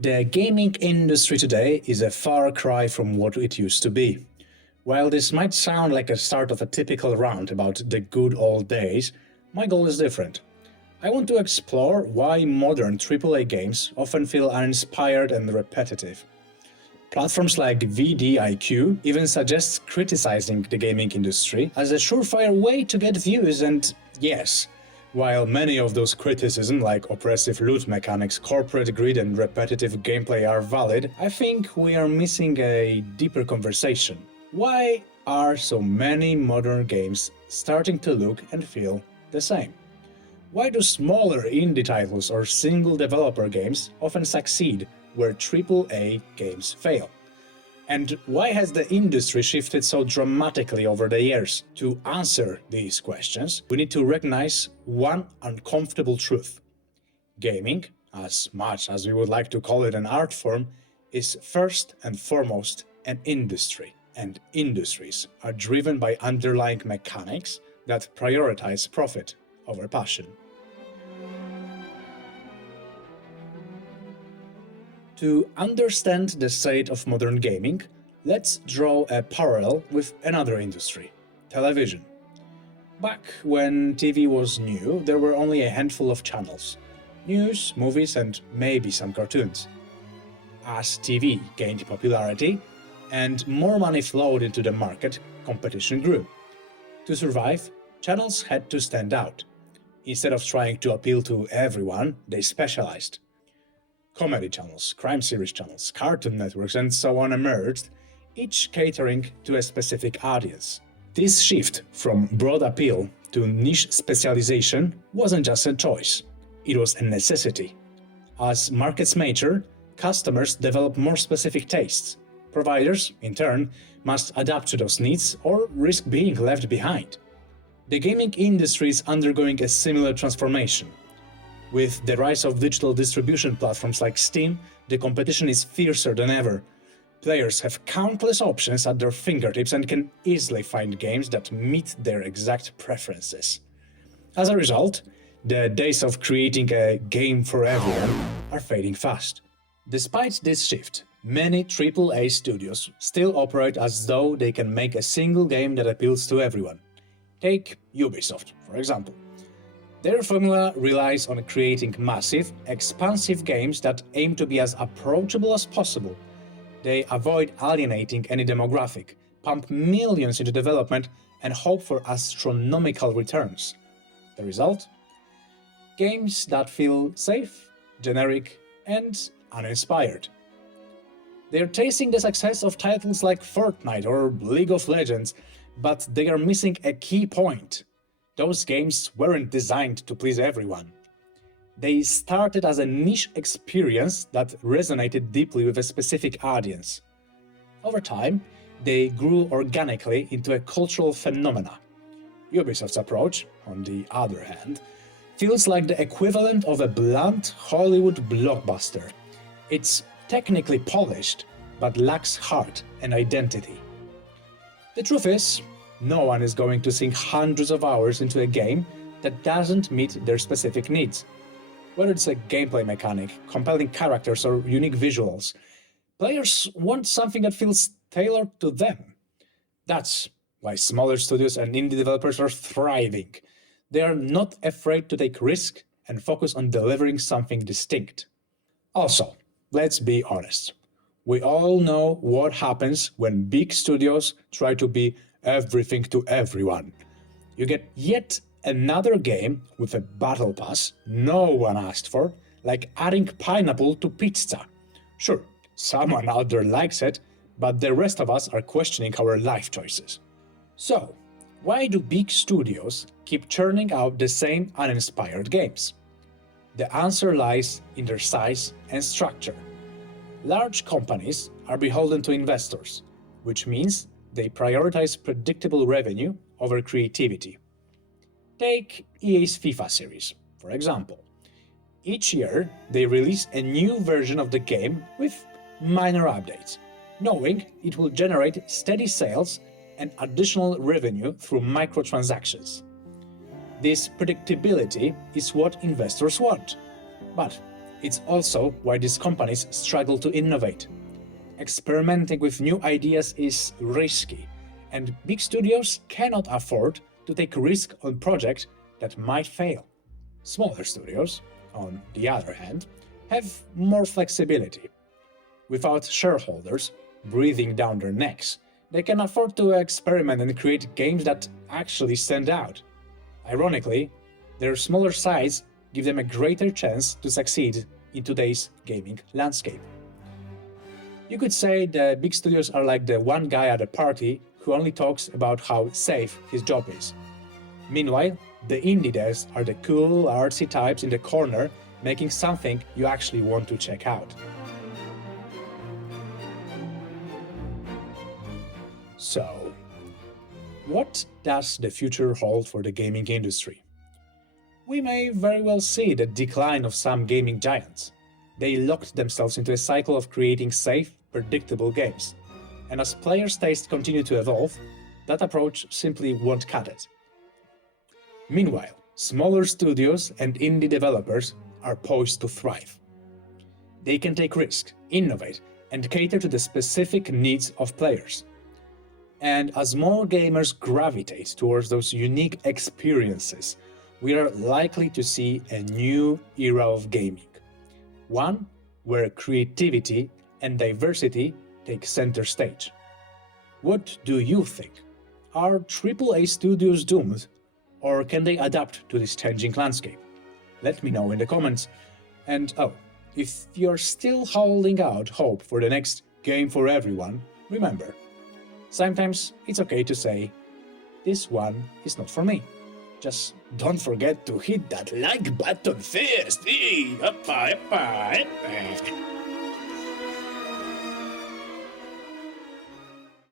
The gaming industry today is a far cry from what it used to be. While this might sound like a start of a typical rant about the good old days, my goal is different. I want to explore why modern AAA games often feel uninspired and repetitive. Platforms like VDIQ even suggest criticizing the gaming industry as a surefire way to get views, and yes, while many of those criticisms like oppressive loot mechanics, corporate greed and repetitive gameplay are valid, I think we are missing a deeper conversation. Why are so many modern games starting to look and feel the same? Why do smaller indie titles or single developer games often succeed where AAA games fail? And why has the industry shifted so dramatically over the years? To answer these questions, we need to recognize one uncomfortable truth. Gaming, as much as we would like to call it an art form, is first and foremost an industry. And industries are driven by underlying mechanics that prioritize profit over passion. To understand the state of modern gaming, let's draw a parallel with another industry, television. Back when TV was new, there were only a handful of channels: news, movies, and maybe some cartoons. As TV gained popularity and more money flowed into the market, competition grew. To survive, channels had to stand out. Instead of trying to appeal to everyone, they specialized. Comedy channels, crime series channels, cartoon networks, and so on emerged, each catering to a specific audience. This shift from broad appeal to niche specialization wasn't just a choice, it was a necessity. As markets mature, customers develop more specific tastes. Providers, in turn, must adapt to those needs or risk being left behind. The gaming industry is undergoing a similar transformation. With the rise of digital distribution platforms like Steam, the competition is fiercer than ever. Players have countless options at their fingertips and can easily find games that meet their exact preferences. As a result, the days of creating a game for everyone are fading fast. Despite this shift, many AAA studios still operate as though they can make a single game that appeals to everyone. Take Ubisoft, for example. Their formula relies on creating massive, expansive games that aim to be as approachable as possible. They avoid alienating any demographic, pump millions into development, and hope for astronomical returns. The result? Games that feel safe, generic, and uninspired. They're tasting the success of titles like Fortnite or League of Legends, but they are missing a key point. Those games weren't designed to please everyone. They started as a niche experience that resonated deeply with a specific audience. Over time, they grew organically into a cultural phenomena. Ubisoft's approach, on the other hand, feels like the equivalent of a blunt Hollywood blockbuster. It's technically polished, but lacks heart and identity. The truth is, no one is going to sink hundreds of hours into a game that doesn't meet their specific needs. Whether it's a gameplay mechanic, compelling characters, or unique visuals, players want something that feels tailored to them. That's why smaller studios and indie developers are thriving. They are not afraid to take risks and focus on delivering something distinct. Also, let's be honest. We all know what happens when big studios try to be everything to everyone. You get yet another game with a battle pass no one asked for, like adding pineapple to pizza. Sure, someone out there likes it, but the rest of us are questioning our life choices. So, why do big studios keep churning out the same uninspired games? The answer lies in their size and structure. Large companies are beholden to investors, which means they prioritize predictable revenue over creativity. Take EA's FIFA series, for example. Each year, they release a new version of the game with minor updates, knowing it will generate steady sales and additional revenue through microtransactions. This predictability is what investors want, but It's also why these companies struggle to innovate. Experimenting with new ideas is risky, and big studios cannot afford to take risk on projects that might fail. Smaller studios, on the other hand, have more flexibility. Without shareholders breathing down their necks, they can afford to experiment and create games that actually stand out. Ironically, their smaller size give them a greater chance to succeed in today's gaming landscape. You could say the big studios are like the one guy at a party who only talks about how safe his job is. Meanwhile, the indie devs are the cool, artsy types in the corner making something you actually want to check out. So, what does the future hold for the gaming industry? We may very well see the decline of some gaming giants. They locked themselves into a cycle of creating safe, predictable games. And as players' tastes continue to evolve, that approach simply won't cut it. Meanwhile, smaller studios and indie developers are poised to thrive. They can take risks, innovate, and cater to the specific needs of players. And as more gamers gravitate towards those unique experiences, we are likely to see a new era of gaming. One where creativity and diversity take center stage. What do you think? Are AAA studios doomed, or can they adapt to this changing landscape? Let me know in the comments. And if you're still holding out hope for the next game for everyone, remember, sometimes it's okay to say, this one is not for me. Just don't forget to hit that like button first.